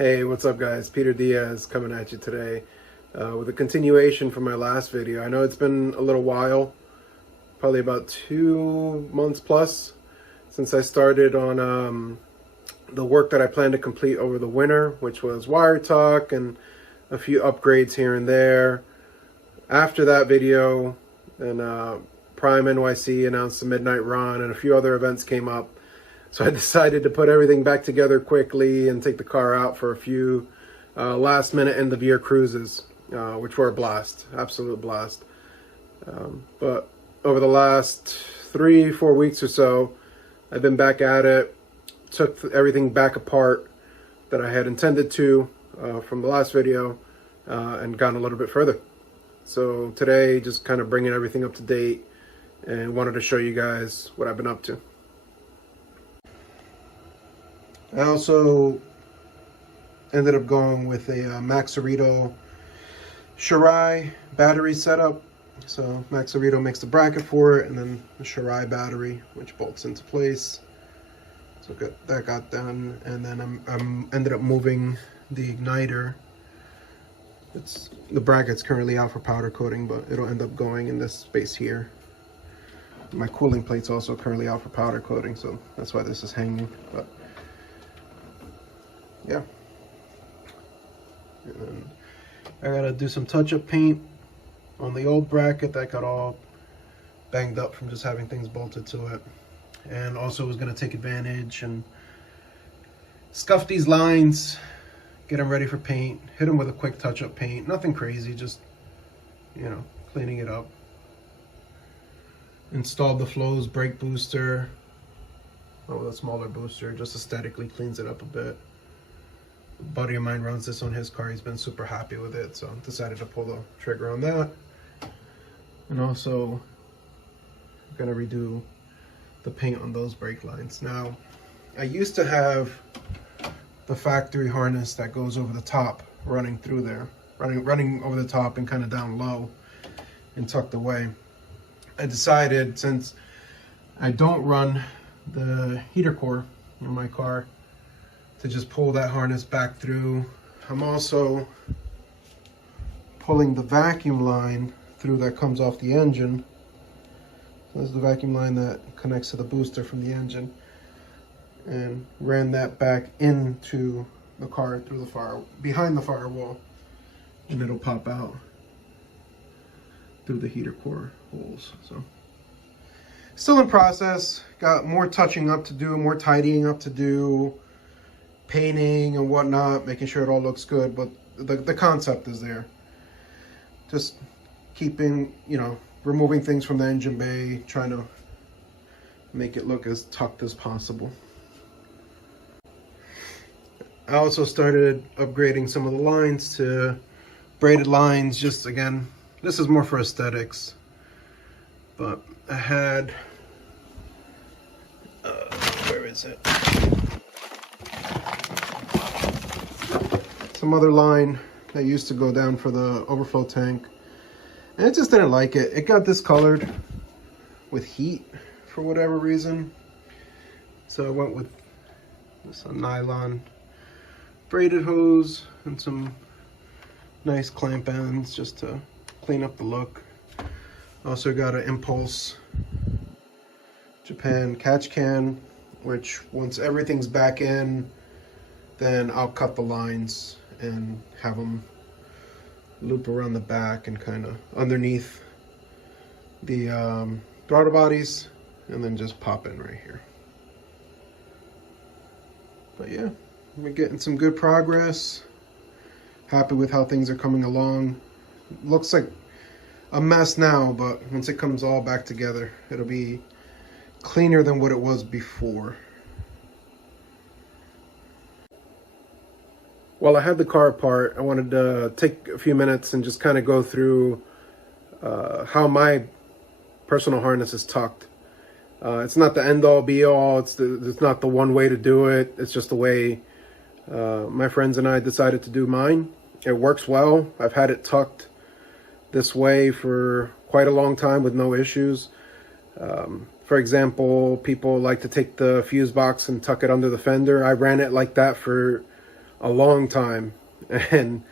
Hey, what's up guys? Peter Diaz coming at you today with a continuation from my last video. I know it's been a little while, probably about 2 months plus since I started on the work that I plan to complete over the winter, which was wire tuck and a few upgrades here and there. After that video, and Prime NYC announced the midnight run and a few other events came up. So I decided to put everything back together quickly and take the car out for a few last minute end of year cruises, which were a blast, absolute blast. But over the last 3-4 weeks or so, I've been back at it, took everything back apart that I had intended to from the last video and gone a little bit further. So today, just kind of bringing everything up to date and wanted to show you guys what I've been up to. I also ended up going with a Maxarito Shirai battery setup. So Maxarito makes the bracket for it, and then the Shirai battery, which bolts into place. So that got done, and then I'm ended up moving the igniter. The bracket's currently out for powder coating, but it'll end up going in this space here. My cooling plate's also currently out for powder coating, so that's why this is hanging. But yeah, and then I gotta do some touch-up paint on the old bracket that got all banged up from just having things bolted to it, and also was gonna take advantage and scuff these lines, get them ready for paint, hit them with a quick touch-up paint, nothing crazy, just, you know, cleaning it up. Installed the Flows brake booster with a smaller booster, just aesthetically cleans it up a bit. A buddy of mine runs this on his car. He's been super happy with it, so decided to pull the trigger on that. And also gonna redo the paint on those brake lines. Now, I used to have the factory harness that goes over the top running through there, running over the top and kind of down low and tucked away. I decided, since I don't run the heater core in my car, to just pull that harness back through. I'm also pulling the vacuum line through that comes off the engine. So this is the vacuum line that connects to the booster from the engine, and ran that back into the car through the behind the firewall, and it'll pop out through the heater core holes. So still in process, got more touching up to do, more tidying up to do, painting and whatnot, making sure it all looks good, but the concept is there. Just keeping, you know, removing things from the engine bay, trying to make it look as tucked as possible. I also started upgrading some of the lines to braided lines, just again, this is more for aesthetics, but I had, where is it? Some other line that used to go down for the overflow tank, and it just didn't like it. It got discolored with heat for whatever reason. So I went with some nylon braided hose and some nice clamp ends just to clean up the look. Also got an Impulse Japan catch can, which once everything's back in, then I'll cut the lines and have them loop around the back and kind of underneath the throttle bodies, and then just pop in right here. But yeah, we're getting some good progress. Happy with how things are coming along. Looks like a mess now, but once it comes all back together, it'll be cleaner than what it was before. While I had the car apart, I wanted to take a few minutes and just kind of go through how my personal harness is tucked. It's not the end-all be-all. It's not the one way to do it. It's just the way my friends and I decided to do mine. It works well. I've had it tucked this way for quite a long time with no issues. For example, people like to take the fuse box and tuck it under the fender. I ran it like that for a long time and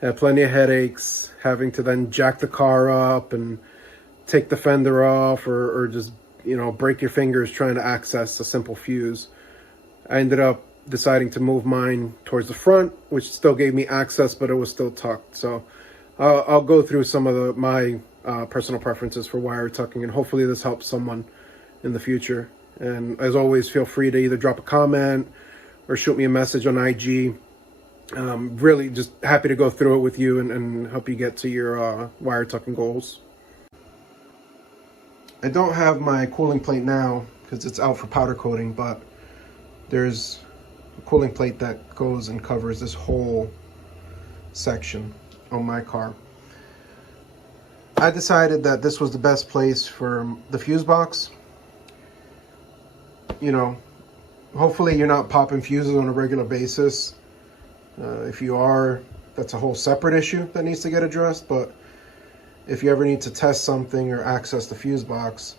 had plenty of headaches, having to then jack the car up and take the fender off, or just, you know, break your fingers trying to access a simple fuse. I ended up deciding to move mine towards the front, which still gave me access, but it was still tucked. So I'll go through some of my personal preferences for wire tucking, and hopefully this helps someone in the future. And as always, feel free to either drop a comment or shoot me a message on IG. Really just happy to go through it with you and help you get to your wire tucking goals. I don't have my cooling plate now because it's out for powder coating, but there's a cooling plate that goes and covers this whole section on my car. I decided that this was the best place for the fuse box. You know, hopefully you're not popping fuses on a regular basis. If you are, that's a whole separate issue that needs to get addressed. But if you ever need to test something or access the fuse box,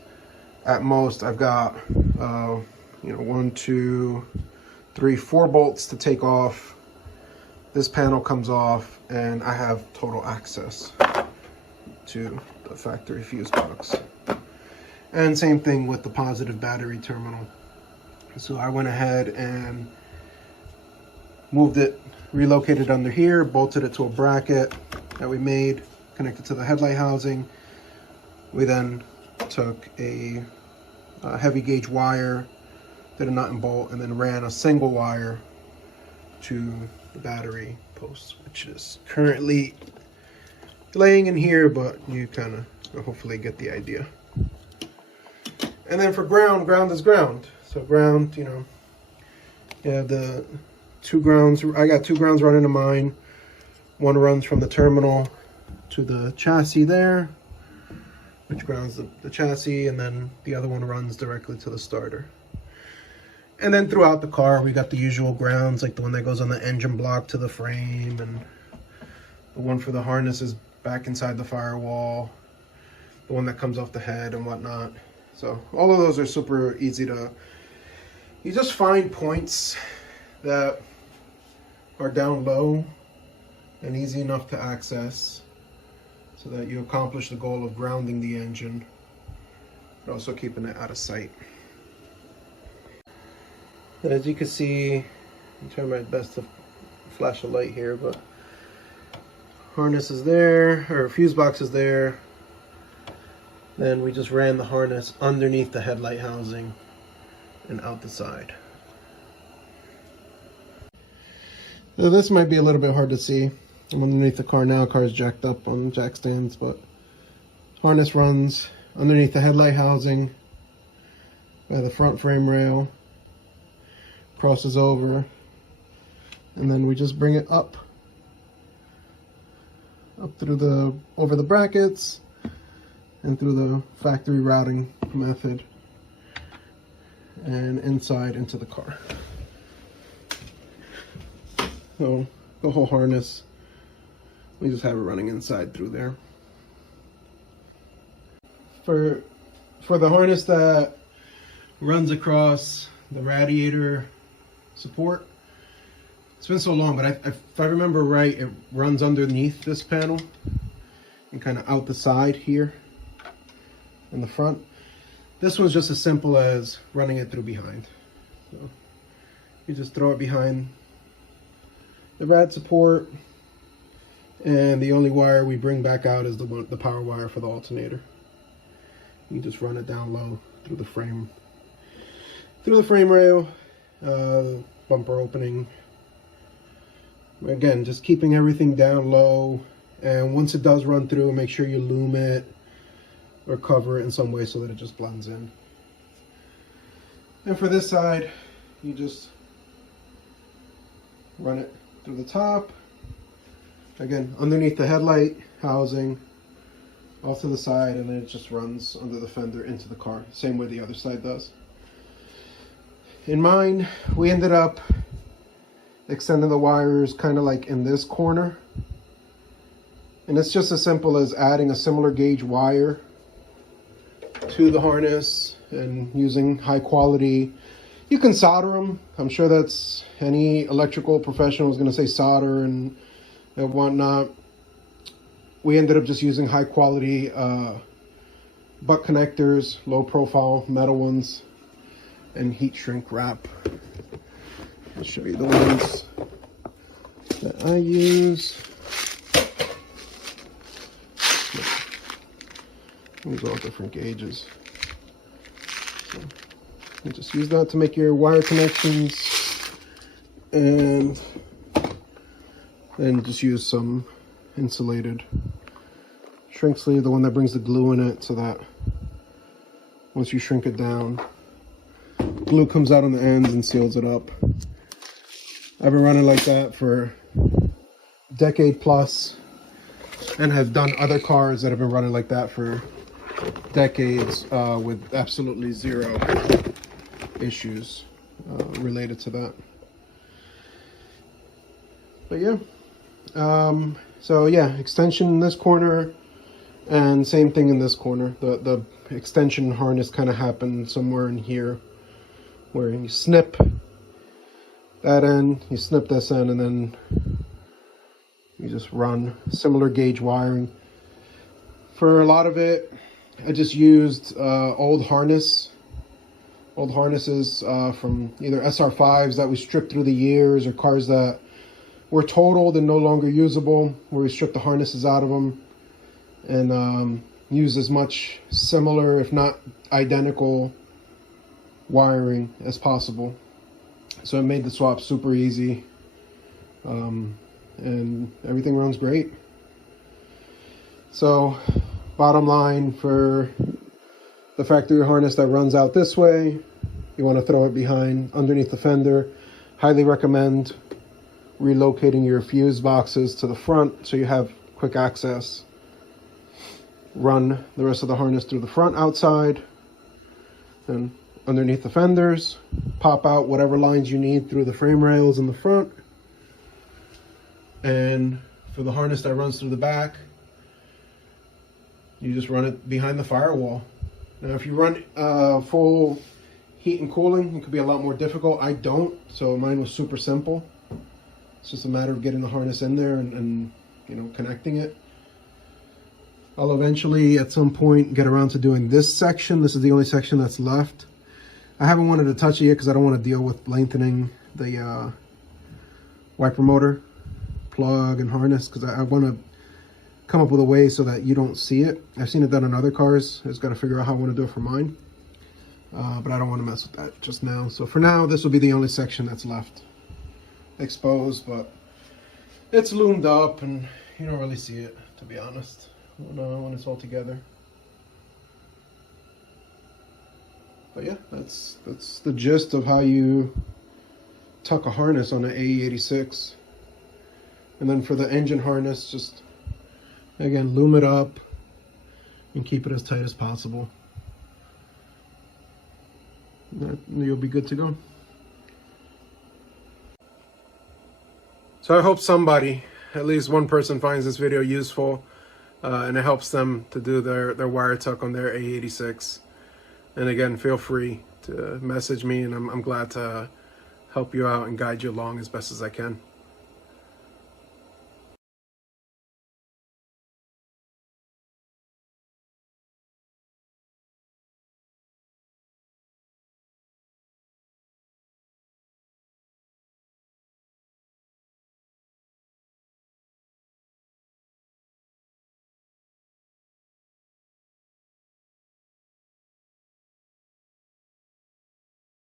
at most I've got, you know, 1, 2, 3, 4 bolts to take off. This panel comes off, and I have total access to the factory fuse box. And same thing with the positive battery terminal. So I went ahead and moved it, relocated under here, bolted it to a bracket that we made, connected to the headlight housing. We then took a heavy gauge wire, did a nut and bolt, and then ran a single wire to the battery post, which is currently laying in here, but you kind of hopefully get the idea. And then for ground is ground. So ground, you know, you have the 2 grounds. I got 2 grounds running to mine. One runs from the terminal to the chassis there, which grounds the chassis, and then the other one runs directly to the starter. And then throughout the car, we got the usual grounds, like the one that goes on the engine block to the frame, and the one for the harness is back inside the firewall, the one that comes off the head and whatnot. So all of those are super easy to, you just find points that are down low and easy enough to access so that you accomplish the goal of grounding the engine, but also keeping it out of sight. And as you can see, I'm trying my best to flash a light here, but harness is there, or fuse box is there. Then we just ran the harness underneath the headlight housing and out the side. So this might be a little bit hard to see. I'm underneath the car now. Car's jacked up on jack stands, but harness runs underneath the headlight housing by the front frame rail, crosses over, and then we just bring it up through over the brackets and through the factory routing method and inside into the car. So the whole harness, we just have it running inside through there. For the harness that runs across the radiator support, it's been so long, but if I remember right, it runs underneath this panel and kind of out the side here in the front. This one's just as simple as running it through behind. So you just throw it behind the rad support, and the only wire we bring back out is the power wire for the alternator. You just run it down low through the frame rail, bumper opening. Again, just keeping everything down low, and once it does run through, make sure you loom it or cover it in some way so that it just blends in. And for this side, you just run it through the top, again underneath the headlight housing, off to the side, and then it just runs under the fender into the car, same way the other side does. In mine, we ended up extending the wires kind of like in this corner, and it's just as simple as adding a similar gauge wire to the harness and using high quality You can solder them. I'm sure that's any electrical professional is going to say solder and whatnot. We ended up just using high quality butt connectors, low profile metal ones, and heat shrink wrap. I'll show you the ones that I use. These are all different gauges. So you just use that to make your wire connections, and then just use some insulated shrink sleeve, the one that brings the glue in it, so that once you shrink it down, glue comes out on the ends and seals it up. I've been running like that for a decade plus, and have done other cars that have been running like that for decades with absolutely zero issues related to that. But yeah, so yeah, extension in this corner, and same thing in this corner. The extension harness kind of happened somewhere in here, where you snip that end, you snip this end, and then you just run similar gauge wiring. For a lot of it, I just used old harnesses from either SR5s that we stripped through the years, or cars that were totaled and no longer usable, where we stripped the harnesses out of them and use as much similar, if not identical, wiring as possible. So it made the swap super easy, and everything runs great. So bottom line, for the factory harness that runs out this way, you want to throw it behind underneath the fender. Highly recommend relocating your fuse boxes to the front so you have quick access. Run the rest of the harness through the front outside, and underneath the fenders, pop out whatever lines you need through the frame rails in the front. And for the harness that runs through the back, you just run it behind the firewall. Now if you run full heat and cooling, it could be a lot more difficult. I don't, so mine was super simple. It's just a matter of getting the harness in there and you know, connecting it. I'll eventually at some point get around to doing this section. This is the only section that's left. I haven't wanted to touch it yet because I don't want to deal with lengthening the wiper motor plug and harness, because I want to come up with a way so that you don't see it. I've seen it done on other cars. I just got to figure out how I want to do it for mine. But I don't want to mess with that just now. So for now, this will be the only section that's left exposed, but it's loomed up and you don't really see it, to be honest, when it's all together. But yeah, that's the gist of how you tuck a harness on an AE86. And then for the engine harness, just again loom it up and keep it as tight as possible. You'll be good to go. So I hope somebody, at least one person, finds this video useful, and it helps them to do their wire tuck on their AE86. And again, feel free to message me, and I'm glad to help you out and guide you along as best as I can.